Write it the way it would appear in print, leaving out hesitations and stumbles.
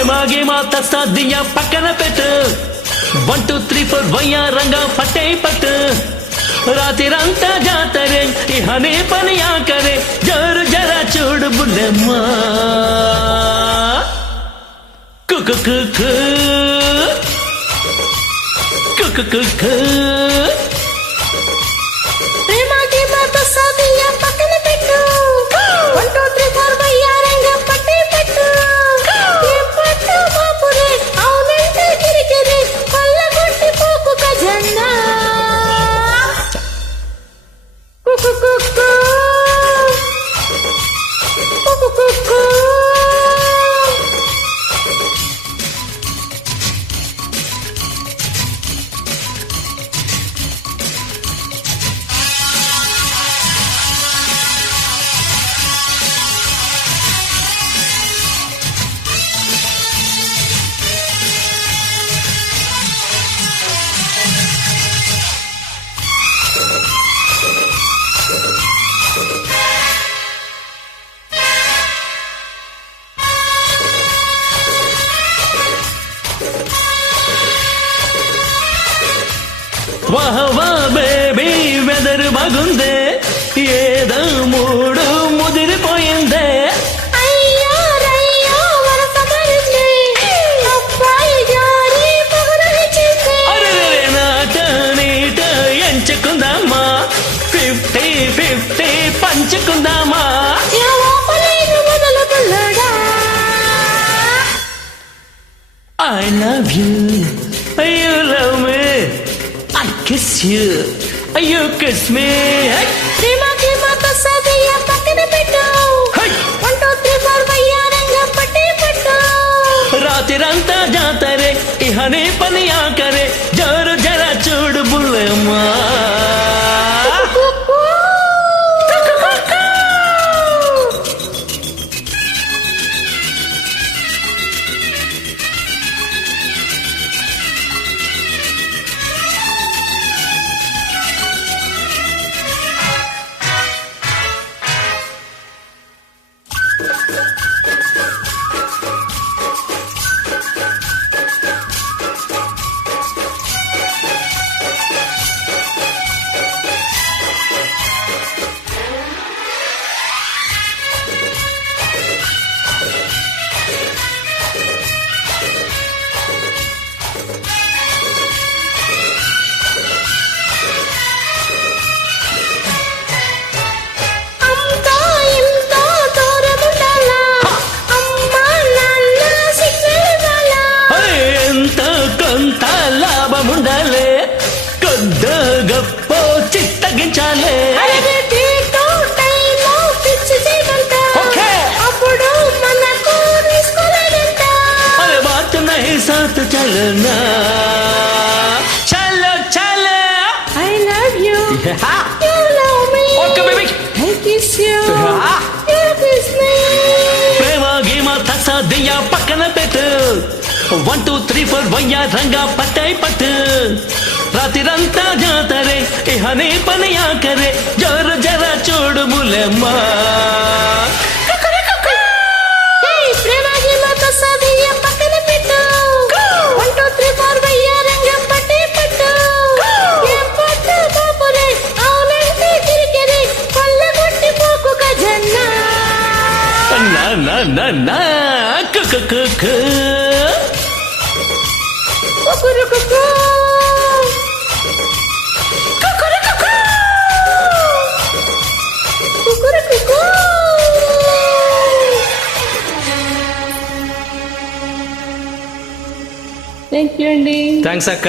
ప్రేమాగి మా తస్సాదియ పక్కన పెట్టు 1 2 3 4 వయ్యారంగా పట్టే పట్టు రాత్రిరంతా జాతరే ఇహనే పని ఆకరే జోరు జర చూడు బుల్లెమ్మా కుకు కుకు కుకు కుకు ప్రేమాకి మాత సాదియ పక్కన పెట్టు 1 2 3 4 వయ్యారంగా పట్టే పట్టు ఏ పట్టు బాపురే అవునంటే కిరికిరి కొల్లగొట్టి పోకు ఖజన్నా కుకు కుకు కుకు కుకు వాహ వా బేబీ వెదర్ బాగుందే ఏదో మూడు ముదిరిపోయిందే అయ్యో రయ్యో వరస మరింది అబ్బాయి జారి పొగరహించింది అరే నాట నీట ఎంచుకుందామా 50-50 పంచుకుందామా లోపలేను మొదలు పుల్లడా I love you, you love me, I kiss you, you kiss me. ప్రేమకి మాత సాదియ పక్కన పెట్టు Hey! 1 2 3 4 వయ్యారంగా పట్టే పట్టు రాత్రిరంతా జాతరే ఇహనే పని ఆకరే జోరు జర చూడు బుల్లెమ్మా కుకు అంతా ఇంతా దూరముండాలా అమ్మా నాన్న సిగ్గులేవాలా ఎంత కొంత లాభముండాలే కొద్ద గొప్ప చిత్తగించాలే అరగటి టైంలో పిచ్చి చేయగంట Okay. అప్పుడు మనకు తీసుకోలేదంట అరే బాత్ నహీ సాత్ చలనా చలో చలో I love you you love me okay baby I kiss you you kiss me ప్రేమ గీమ తసాదియ పక్కన పెట్టు 1 2 3 4 వయ్యారంగా పట్టాయి పట్టు రాత్రిరంతా జాతరే ఇహనే పని ఆకరే జోరు జర చూడు బుల్లెమ్మా Hey ప్రేమకి మాత సాదియ పక్కన పెట్టు 1 2 3 4 వయ్యారంగా పట్టే పట్టు ఏ పట్టు బాపురే అవునంటే కిరికిరి కొల్లగొట్టి పోకు ఖజన్నా నా నా నా నా కుకు కుకు కుకురుకుకు కుకురుకుకు కుకురుకుకు థ్యాంక్ యూ అండి థ్యాంక్స్ అక్క